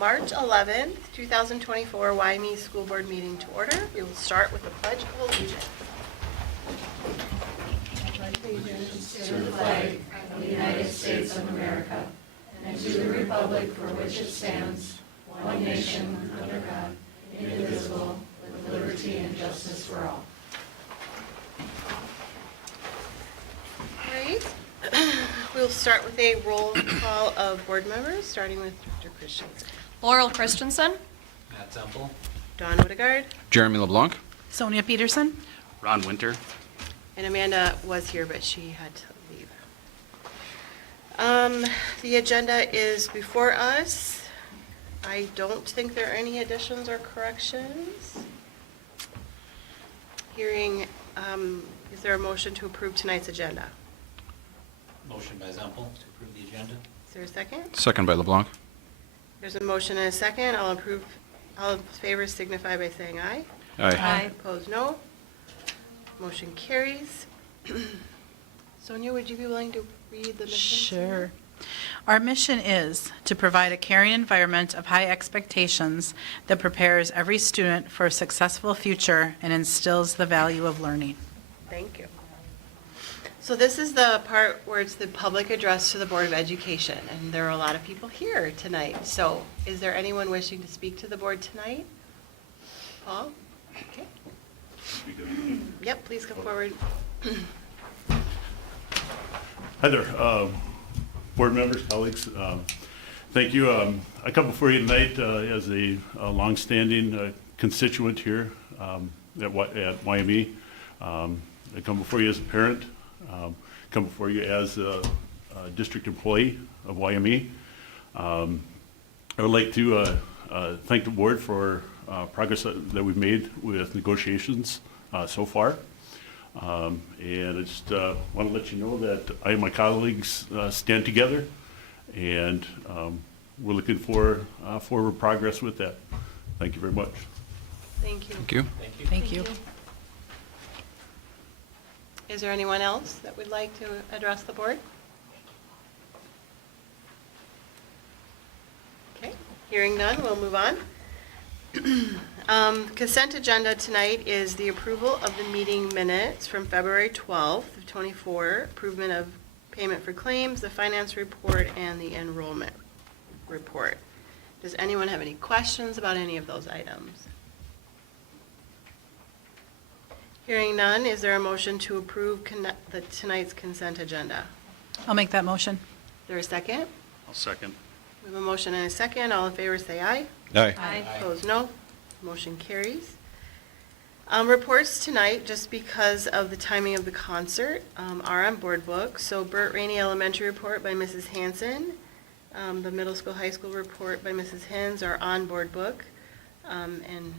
March 11th, 2024 Wyoming School Board meeting to order. We will start with the Pledge of Allegiance. To the flag of the United States of America and to the republic for which it stands, one nation, under God, indivisible, with liberty and justice for all. Great. We'll start with a roll call of board members, starting with Dr. Christensen. Laurel Christensen. Matt Temple. Dawn Whittegard. Jeremy LeBlanc. Sonia Peterson. Ron Winter. And Amanda was here, but she had to leave. The agenda is before us. I don't think there are any additions or corrections. Hearing, is there a motion to approve tonight's agenda? Motion by Zempel to approve the agenda. Is there a second? Second by LeBlanc. There's a motion and a second. All in favor signify by saying aye. Aye. Opposed, no. Motion carries. Sonia, would you be willing to read the mission? Sure. Our mission is to provide a caring environment of high expectations that prepares every student for a successful future and instills the value of learning. Thank you. So this is the part where it's the public address to the Board of Education, and there are a lot of people here tonight. So is there anyone wishing to speak to the board tonight? Paul? Okay. Yep, please come forward. Hi there, board members, colleagues. Thank you. I come before you tonight as a longstanding constituent here at YME. I come before you as a parent, come before you as a district employee of YME. I would like to thank the board for progress that we've made with negotiations so far. And I just want to let you know that I and my colleagues stand together, and we're looking for forward progress with that. Thank you very much. Thank you. Thank you. Thank you. Thank you. Is there anyone else that would like to address the board? Okay, hearing none, we'll move on. Consent agenda tonight is the approval of the meeting minutes from February 12th of 24, approval of payment for claims, the finance report, and the enrollment report. Does anyone have any questions about any of those items? Hearing none, is there a motion to approve tonight's consent agenda? I'll make that motion. Is there a second? I'll second. We have a motion and a second. All in favor say aye. Aye. Aye. Opposed, no. Motion carries. Reports tonight, just because of the timing of the concert, are on board book. So Burt Rainey Elementary report by Mrs. Hanson, the middle school, high school report by Mrs. Hens are on board book. And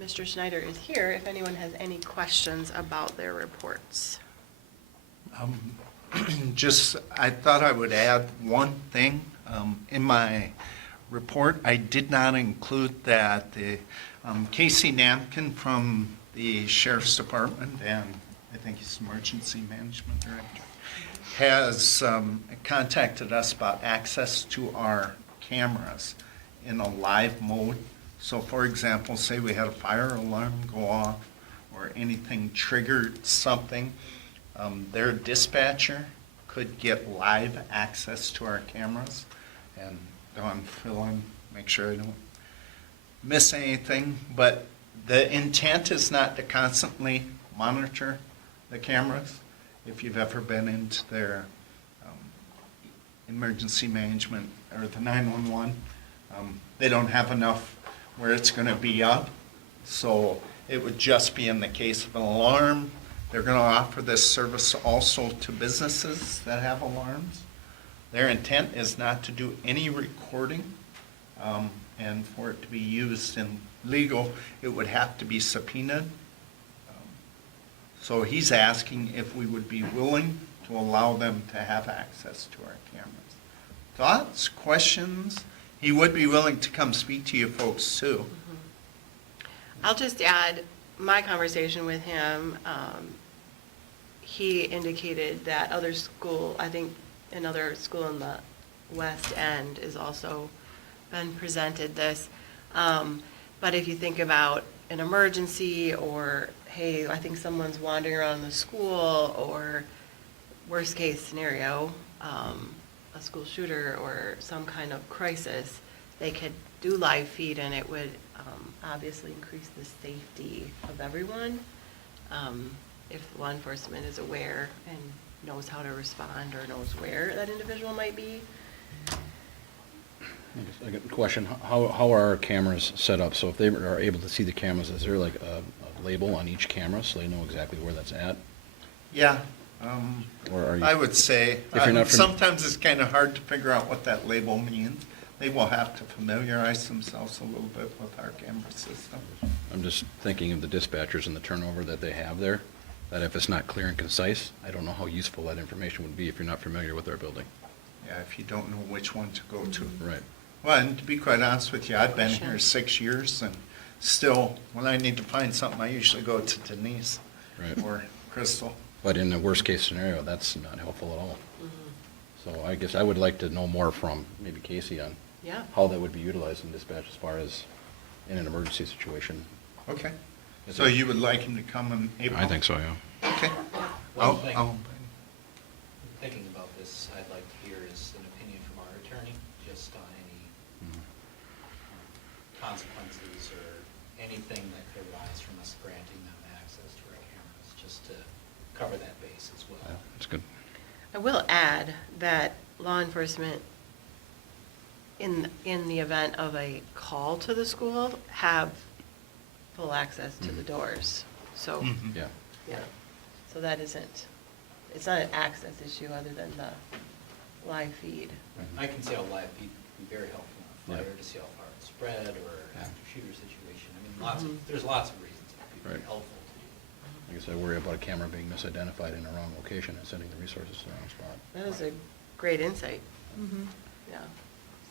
Mr. Schneider is here if anyone has any questions about their reports. I thought I would add one thing. In my report, I did not include that the Casey Namkin from the Sheriff's Department, and I think he's Emergency Management Director, has contacted us about access to our cameras in a live mode. So for example, say we had a fire alarm go off or anything triggered something, their dispatcher could get live access to our cameras and go and fill in, make sure I don't miss anything. But the intent is not to constantly monitor the cameras. If you've ever been into their emergency management or the 911, they don't have enough where it's going to be up. So it would just be in the case of an alarm. They're going to offer this service also to businesses that have alarms. Their intent is not to do any recording, and for it to be used in legal, it would have to be subpoenaed. So he's asking if we would be willing to allow them to have access to our cameras. Thoughts, questions? He would be willing to come speak to you folks too. I'll just add my conversation with him. He indicated that other school, I think another school in the West End is also been presented this. But if you think about an emergency, or, hey, I think someone's wandering around the school, or worst case scenario, a school shooter or some kind of crisis, they could do live feed, and it would obviously increase the safety of everyone. If law enforcement is aware and knows how to respond or knows where that individual might be. I got a question. How are our cameras set up? So if they are able to see the cameras, is there like a label on each camera so they know exactly where that's at? Yeah. Or are you? I would say, If you're not fam- sometimes it's kind of hard to figure out what that label means. They will have to familiarize themselves a little bit with our camera system. I'm just thinking of the dispatchers and the turnover that they have there, that if it's not clear and concise, I don't know how useful that information would be if you're not familiar with our building. Yeah, if you don't know which one to go to. Right. Well, and to be quite honest with you, I've been Sure. here 6 years, and still, when I need to find something, I usually go to Denise Right. or Crystal. But in the worst-case scenario, that's not helpful at all. Mm-hmm. So I guess I would like to know more from maybe Casey on Yeah. how that would be utilized in dispatch as far as in an emergency situation. Okay. So you would like him to come in April? I think so, yeah. Okay. One thing, I'll- thinking about this, I'd like to hear is an opinion from our attorney, just on any consequences or anything that could arise from us granting them access to our cameras, just to cover that base as well. Yeah, that's good. I will add that law enforcement, in the event of a call to the school, have full access to the doors. So, Mhm. Yeah. yeah, so that isn't, it's not an access issue other than the live feed. I can see how live feed would be very helpful on Yeah. fire, to see how far it spread, or after shooter situation. I mean, Mhm. there's lots of reasons it would be very Right. helpful to do. I guess I worry about a camera being misidentified in the wrong location and sending the resources to the wrong spot. That is a great insight. Mhm. Yeah.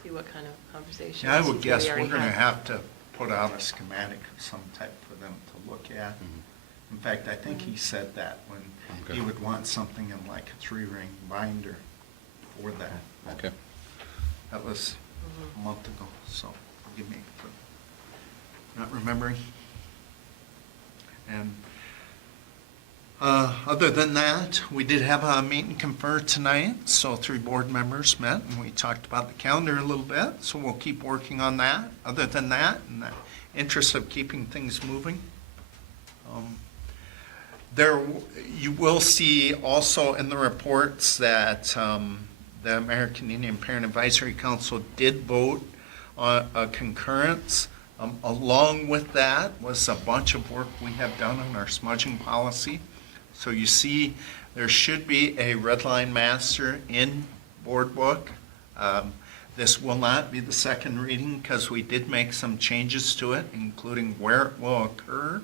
See what kind of conversations. Yeah, I would we guess already we're going to had. have to put out a schematic of some type for them to look at. Mhm. In fact, I think he said that when Okay. he would want something in like a 3-ring binder for that. Okay. That was a Mhm. month ago, so forgive me for not remembering. And other than that, we did have a meet and confer tonight, so 3 board members met, and we talked about the calendar a little bit, so we'll keep working on that. Other than that, in the interest of keeping things moving, you will see also in the reports that the American Indian Parent Advisory Council did vote on a concurrence. Along with that was a bunch of work we have done on our smudging policy. So you see, there should be a red line master in board book. This will not be the second reading because we did make some changes to it, including where it will occur.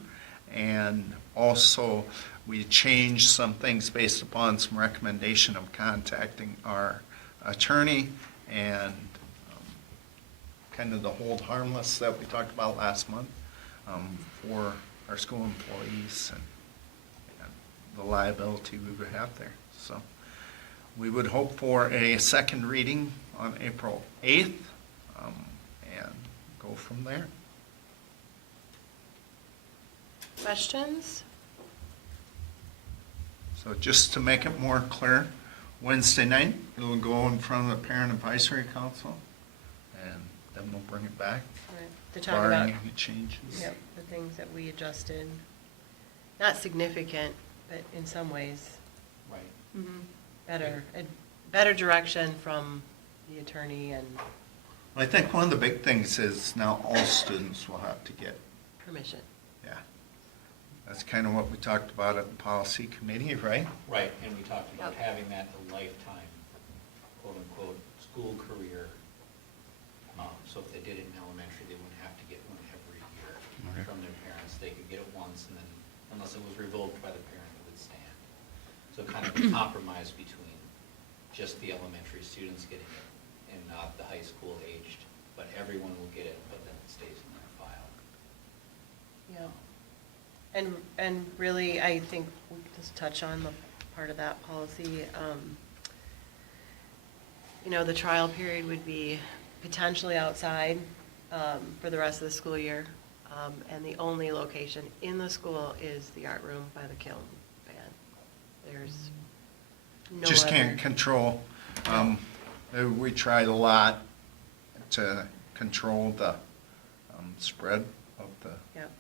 And also, we changed some things based upon some recommendation of contacting our attorney and kind of the hold harmless that we talked about last month for our school employees and the liability we would have there. So we would hope for a second reading on April 8th and go from there. Questions? So just to make it more clear, Wednesday night, it'll go in front of the Parent Advisory Council, and then we'll bring it back, Right. To talk about, barring any changes. yep, the things that we adjusted. Not significant, but in some ways, Right. Mhm. better direction from the attorney and I think one of the big things is now all students will have to get, permission. yeah. That's kind of what we talked about at the policy committee, right? Right, and we talked about Yep. having that a lifetime, quote-unquote, school career. So if they did it in elementary, they wouldn't have to get one every year Okay. from their parents. They could get it once, and then, unless it was revoked by the parent, it would stand. So kind of a compromise between just the elementary students getting it and not the high school aged, but everyone will get it, but then it stays in their file. Yeah. And really, I think we could just touch on the part of that policy. You know, the trial period would be potentially outside for the rest of the school year. And the only location in the school is the art room by the kiln band. There's no Just other- can't control, we tried a lot to control the spread of the, Yep.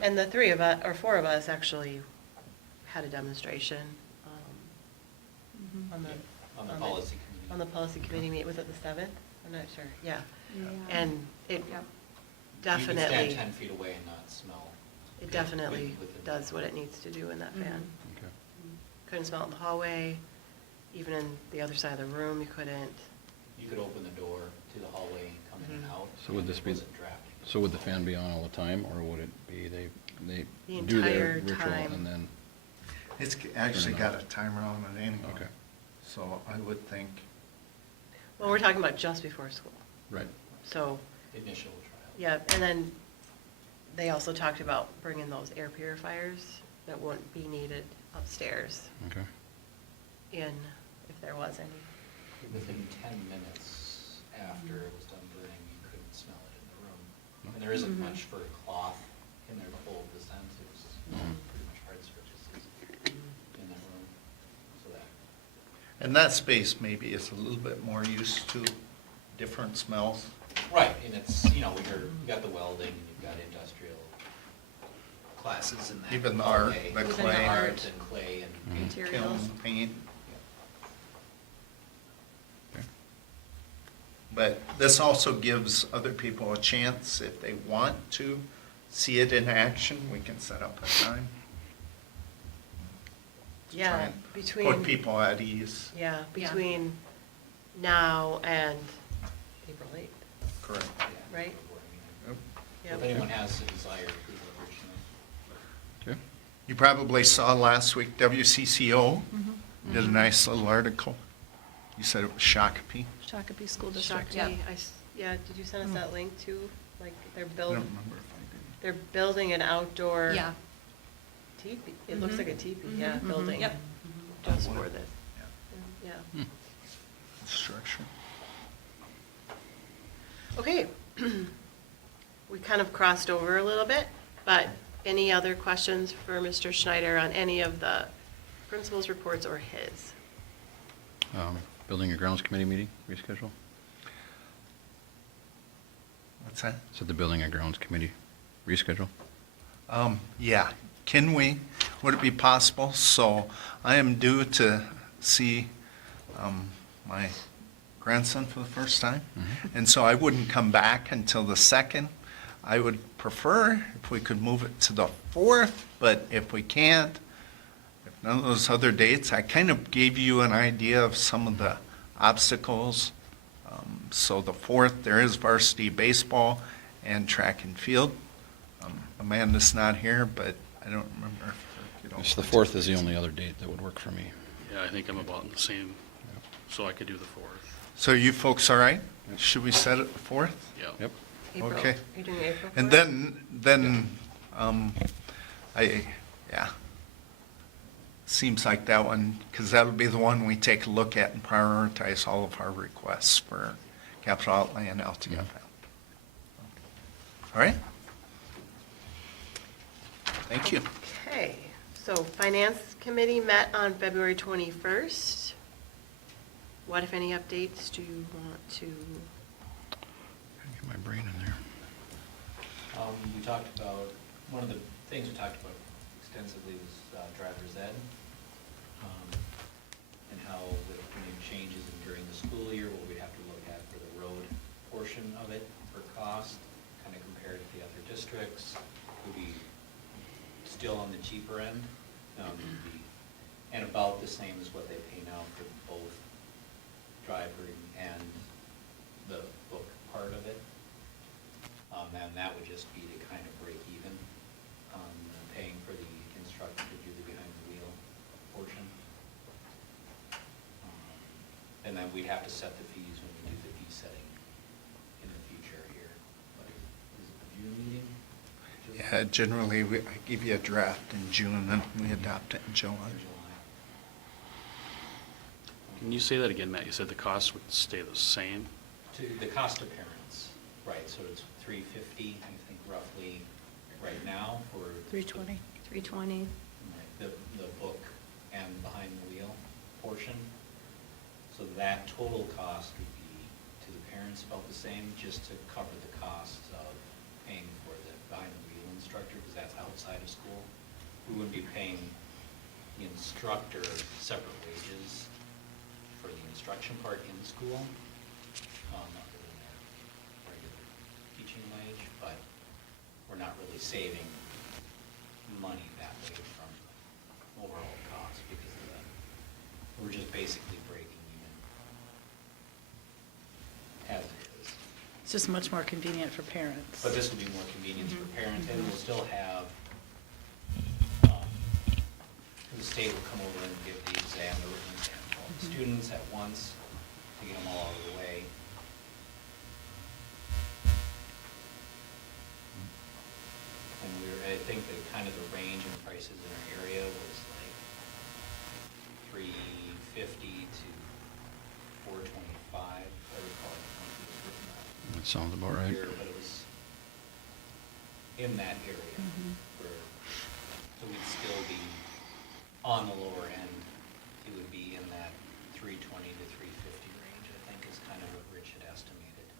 And the three of us, or four of us, actually had a demonstration on the. On the on policy committee. On the policy committee meet, was it the 7th? I'm not sure, yeah. Yeah. And it Yep. definitely, You can stand 10 feet away and not smell. it definitely within- does what it needs to do in that fan. Okay. Couldn't smell it in the hallway, even in the other side of the room, you couldn't. You could open the door to the hallway and come in and Mhm. out. So would and this it be- wasn't drafting. So would the fan be on all the time, or would it be they The do their entire ritual time. and then? it's actually Turn it got off. a timer on it anyway. Okay. So I would think, Well, we're talking about just before school. Right. So, Initial trial. yeah, and then they also talked about bringing those air purifiers that wouldn't be needed upstairs Okay. in, if there was any. Within 10 minutes after it was done burning, you couldn't smell it in the room. And there isn't Mhm. much for a cloth in there to hold the scent. It was pretty much hard surfaces in that room. So that, and that space maybe is a little bit more used to different smells. right, and it's, you got the welding, and you've got industrial classes in that. Even the art, hallway. the Even the clay. art. And clay and Mhm. paint. Materials. Kiln paint. Okay. But this also gives other people a chance, if they want to see it in action, we can set up a time. to try Yeah, and between. Put people at ease. Yeah, Yeah. between now and April 8th, Correct. Yeah, Right. board meeting. Yep. Yep. If anyone has a desire, please let Rich know. Okay. You probably saw last week, WCCO did a Mhm. nice little article. You said it was Shakopee. Shakopee School Shocked District, me. yeah. Yeah, did you send us that link too? Like, I don't remember if they're building an outdoor Yeah. teepee. It looks Mhm. like a teepee, Mhm. yeah, Mhm. building. Yep. Just Oh, for what? this, I did. yeah. Hmm. Structure. Okay. We kind of crossed over a little bit, but any other questions for Mr. Schneider on any of the principal's reports or his? Building and Grounds Committee meeting, reschedule? What's that? Said the Building and Grounds Committee, reschedule? Yeah, can we, would it be possible? So I am due to see my grandson for the first time. Mhm. And so I wouldn't come back until the 2nd. I would prefer if we could move it to the 4th, but if we can't, if none of those other dates, I kind of gave you an idea of some of the obstacles. So the 4th, there is varsity baseball and track and field. Amanda's not here, but I don't remember if. It's the 4th is the only other date that would work for me. Yeah, I think I'm about in the same, so I could do the 4th. So you folks all right? Yep. Should we set it the 4th? Yeah. Yep. April. Okay. You're doing April? And 4th? then, yeah. Seems like that one, because that'll be the one we take a look at and prioritize all of our requests for capital outlay and LTFM. All right? Thank you. Okay, so Finance Committee met on February 21st. What, if any, updates do you want to? Get my brain in there. We talked about, one of the things we talked about extensively was driver's ed. And how with any changes during the school year, what we'd have to look at for the road portion of it for cost, kind of compared to the other districts, would be still on the cheaper end. And about the same as what they pay now for both driving and the book part of it. And that would just be to kind of break even on paying for the instructor to do the behind the wheel portion. And then we'd have to set the fees when we do the fee setting in the future here. What is it, the June meeting? Yeah, generally, I give you a draft in June, and we adopt it in July. Or July. Can you say that again, Matt? You said the cost would stay the same? the cost to parents, right, so it's $350, I think roughly, right now for. 320. 320. Right, the book and behind the wheel portion. So that total cost would be to the parents about the same, just to cover the costs of paying for the behind the wheel instructor, because that's outside of school. We wouldn't be paying the instructor separate wages for the instruction part in school, other than their regular teaching wage, but we're not really saving money that way from the overall cost because of that. We're just basically breaking even as it is. It's just much more convenient for parents. But this will be more convenience for parents, and we'll still have, the state will come over and give the exam, the written exam to all the students at once to get them all out of the way. And I think that kind of the range in prices in our area was like $350 to $425, I recall. That sounds about right. But it was in that area where, so we'd still be on the lower end. It would be in that 320 to 350 range, I think is kind of what Rich had estimated.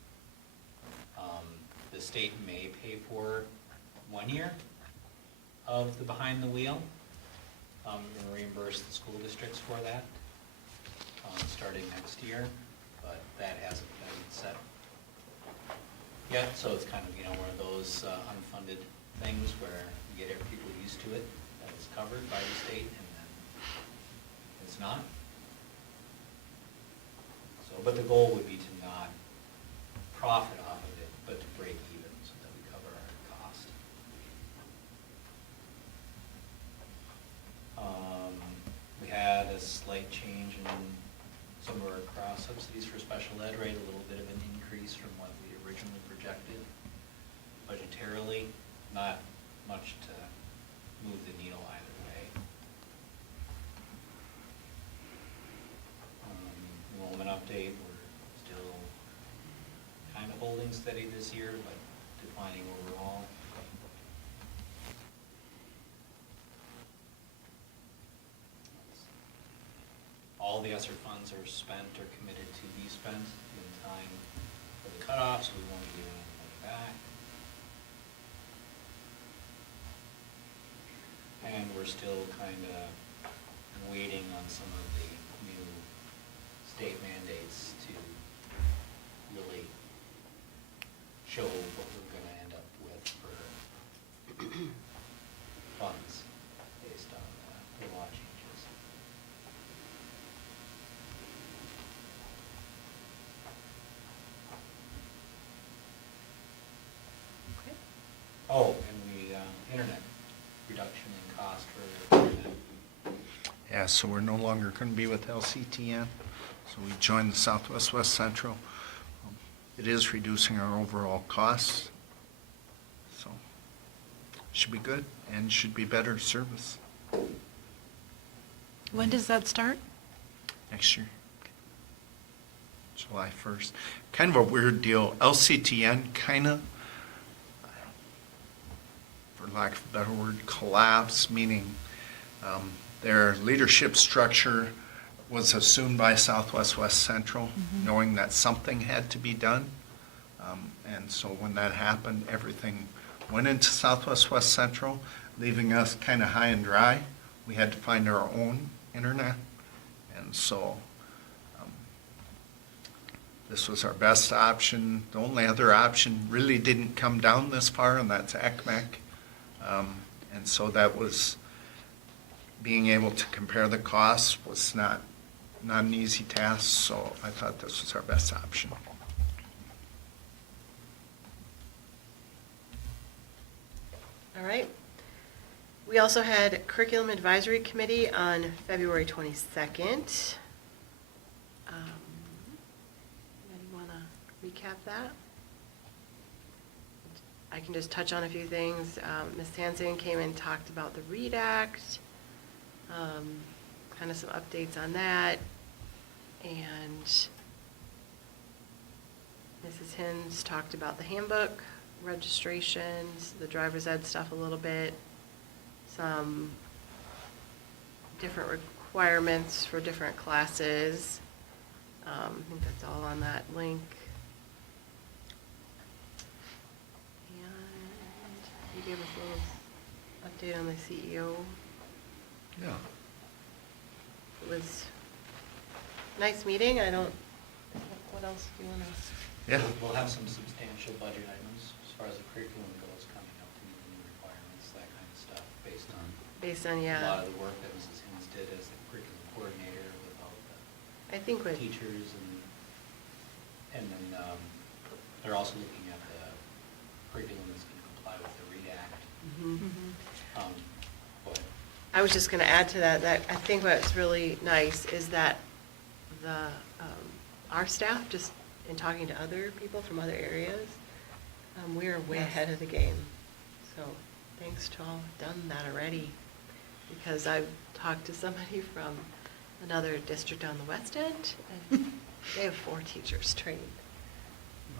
The state may pay for 1 year of the behind the wheel, and reimburse the school districts for that, starting next year, but that hasn't been set yet, so it's kind of, one of those unfunded things where you get people used to it, that it's covered by the state, and then it's not. So, but the goal would be to not profit off of it, but to break even so that we cover our cost. We had a slight change in some of our cross subsidies for special ed, right? A little bit of an increase from what we originally projected budgetarily. Not much to move the needle either way. Enrollment update, we're still kind of holding steady this year, but declining overall. All the ESSER funds are spent or committed to be spent in time for the cutoff, so we won't be giving any money back. And we're still kind of waiting on some of the new state mandates to really show what we're going to end up with for funds based on the law changes. Okay. Oh, and the internet, reduction in cost for internet. Yeah, so we're no longer going to be with LCTN. So we joined the Southwest West Central. It is reducing our overall costs. So should be good and should be better service When does that start? next year. July 1st. Kind of a weird deal. LCTN kind of, for lack of a better word, collapsed, meaning their leadership structure was assumed by Southwest West Central, knowing that something had to be done. And so when that happened, everything went into Southwest West Central, leaving us kind of high and dry. We had to find our own internet. And so this was our best option. The only other option really didn't come down this far, and that's ACMEC. And so that was, being able to compare the costs was not an easy task, so I thought this was our best option. All right. We also had Curriculum Advisory Committee on February 22nd. Anybody want to recap that? I can just touch on a few things. Ms. Hanson came and talked about the READ Act, kind of some updates on that, and Mrs. Hins talked about the handbook, registrations, the driver's ed stuff a little bit, some different requirements for different classes. I think that's all on that link. And you gave us a little update on the CEO. Yeah. It was a nice meeting. I don't, what else do you want to? Yeah. We'll have some substantial budget items as far as the curriculum goes coming up to meet the new requirements, that kind of stuff, based on Based on, a lot yeah, of the work that Mrs. Hins did as the curriculum coordinator with all I think the what, teachers and then they're also looking at the curriculum that's going to comply with the READ Act. Mhm. But I was just going to add to that, that I think what's really nice is that the, our staff, just in talking to other people from other areas, we are way ahead of the game. So thanks to all who've done that already. Because I've talked to somebody from another district on the west end, and they have 4 teachers trained.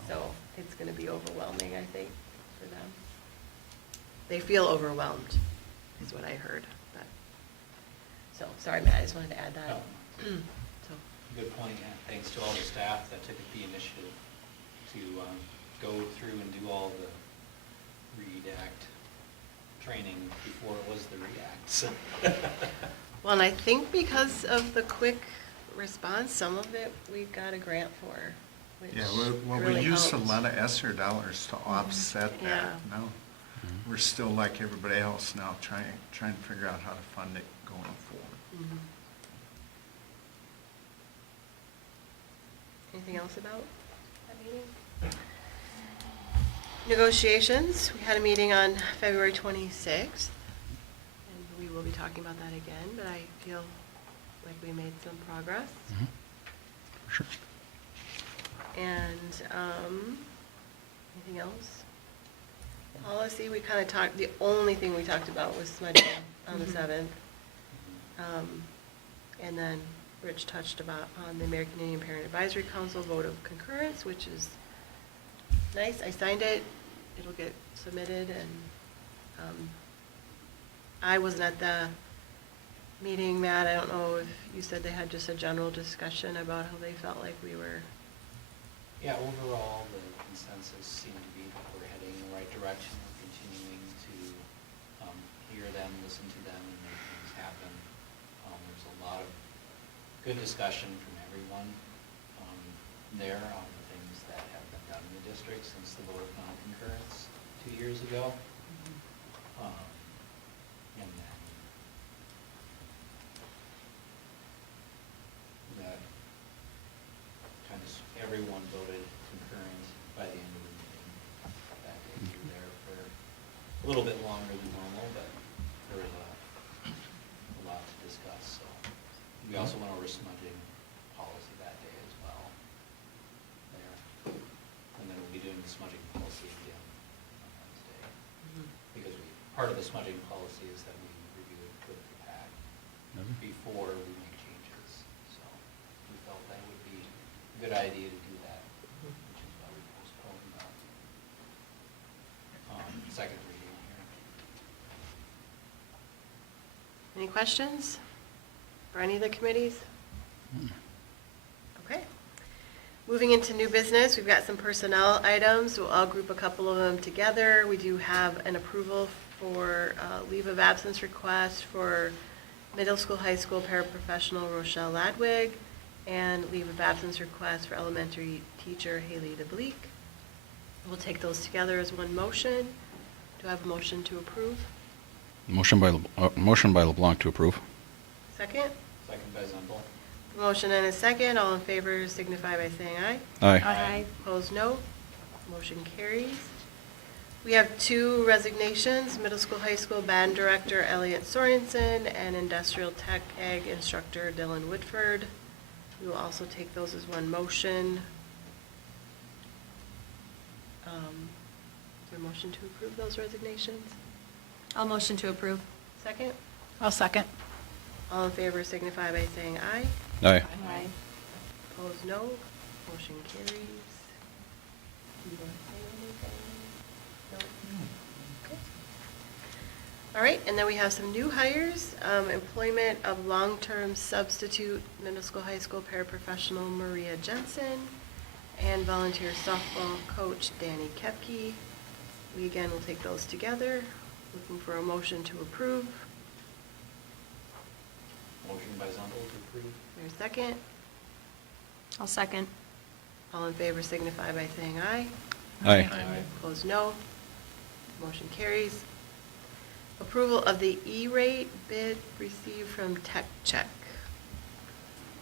So it's going to be overwhelming, I think, for them. They feel overwhelmed, is what I heard. But, so, sorry, Matt, I just wanted to add that. So, good point, and thanks to all the staff that took the initiative to go through and do all the READ Act training before it was the READ Act. So well, and I think because of the quick response, some of it we got a grant for, which Yeah, well, we really used a helped. lot of ESSER dollars to offset Yeah. that. Now, we're still like everybody else now, trying to figure out how to fund it going forward. Mhm. Anything else about that meeting? Negotiations, we had a meeting on February 26th, and we will be talking about that again, but I feel like we made some progress. Mhm. Sure. And, anything else? Policy, we kind of talked, the only thing we talked about was smudging on the 7th. And then Rich touched on the American Indian Parent Advisory Council vote of concurrence, which is nice. I signed it. It'll get submitted, and I wasn't at the meeting, Matt. I don't know if you said they had just a general discussion about how they felt like we were. yeah, overall, the consensus seemed to be that we're heading in the right direction. We're continuing to hear them, listen to them, and make things happen. There's a lot of good discussion from everyone there on the things that have been done in the district since the vote of non-concurrence 2 years ago. And then that kind of, everyone voted concurrent by the end of the meeting. That day we were there for a little bit longer than normal, but there was a lot to discuss, so. We also went over smudging policy that day as well. There. And then we'll be doing the smudging policy again on Wednesday. Because part of the smudging policy is that we review it with the PAC before we make changes. So we felt that would be a good idea to do that, which is why we postponed the second reading here. Any questions for any of the committees? Okay. Moving into new business, we've got some personnel items. I'll group a couple of them together. We do have an approval for leave of absence request for middle school, high school paraprofessional Rochelle Ladwig, and leave of absence request for elementary teacher Haley DeBleek. We'll take those together as one motion. Do I have a motion to approve? Motion by LeBlanc to approve. Second? Second by Zempel. Motion and a second. All in favor signify by saying aye. Aye. Aye. Opposed, no. Motion carries. We have 2 resignations, middle school, high school band director Elliot Sorensen and industrial tech ag instructor Dylan Whitford. We will also take those as one motion. Is there a motion to approve those resignations? I'll motion to approve. Second? I'll second. All in favor signify by saying aye. Aye. Aye. Opposed, no. Motion carries. All right, and then we have some new hires. Employment of long-term substitute middle school, high school paraprofessional Maria Jensen and volunteer softball coach Danny Kepke. We again will take those together. Looking for a motion to approve. Motion by Zumble to approve. There's a second. I'll second. All in favor signify by saying aye. Aye. Opposed, no. Motion carries. Approval of the E-rate bid received from Tech Check.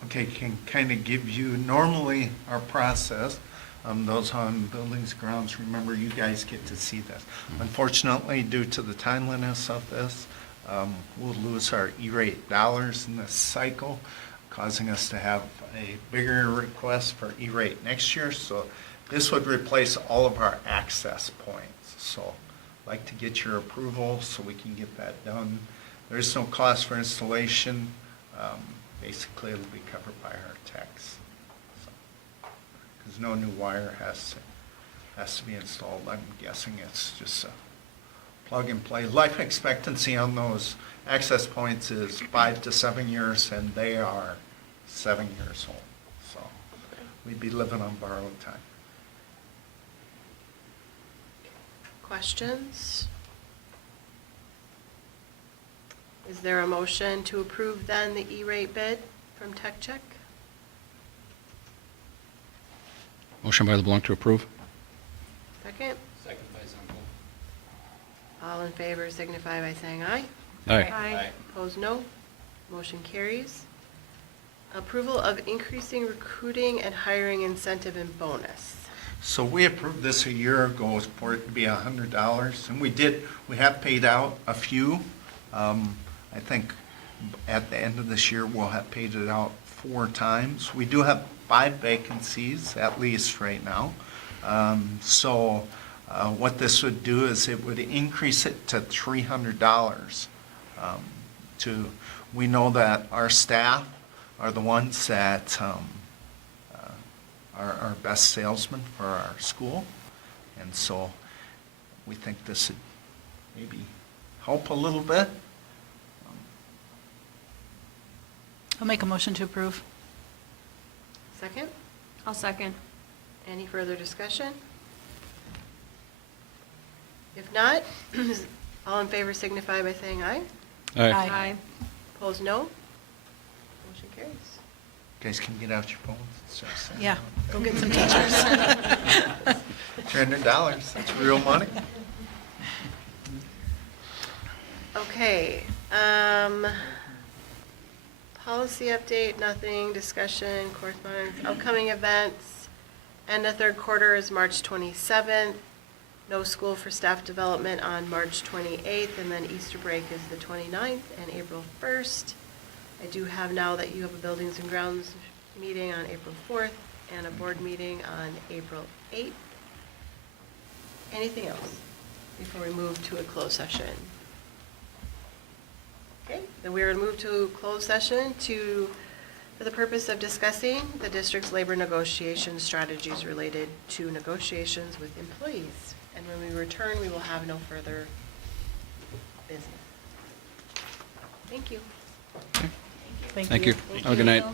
Okay, can kind of give you normally our process. Those on buildings, grounds, remember you guys get to see this. Unfortunately, due to the timeliness of this, we'll lose our E-rate dollars in this cycle, causing us to have a bigger request for E-rate next year. So this would replace all of our access points. So I'd like to get your approval so we can get that done. There's no cost for installation. Basically, it'll be covered by our techs. Because no new wire has to be installed. I'm guessing it's just a plug and play. Life expectancy on those access points is 5 to 7 years, and they are 7 years old. So we'd be living on borrowed time. Questions? Is there a motion to approve then the E-rate bid from Tech Check? Motion by LeBlanc to approve. Second. Second by Zumble. All in favor signify by saying aye. Aye. Opposed, no. Motion carries. Approval of increasing recruiting and hiring incentive and bonus. So we approved this a year ago for it to be $100, and we have paid out a few. I think at the end of this year, we'll have paid it out 4 times. We do have 5 vacancies, at least right now. So what this would do is it would increase it to $300. We know that our staff are the ones that are our best salesmen for our school. And so we think this would maybe help a little bit. I'll make a motion to approve. Second. I'll second. Any further discussion? If not, all in favor signify by saying aye. Aye. Opposed, no. Motion carries. You guys can get out your phones and start sending Yeah, out. go get some teachers. $300, that's real money. Okay, policy update, nothing, discussion, correspondence, upcoming events. End of third quarter is March 27th. No school for staff development on March 28th, and then Easter break is the 29th and April 1st. I do have now that you have a buildings and grounds meeting on April 4th and a board meeting on April 8th. Anything else before we move to a closed session? Okay, then we are moved to closed session for the purpose of discussing the district's labor negotiation strategies related to negotiations with employees. And when we return, we will have no further business. Thank you. Thank you. Have a good night.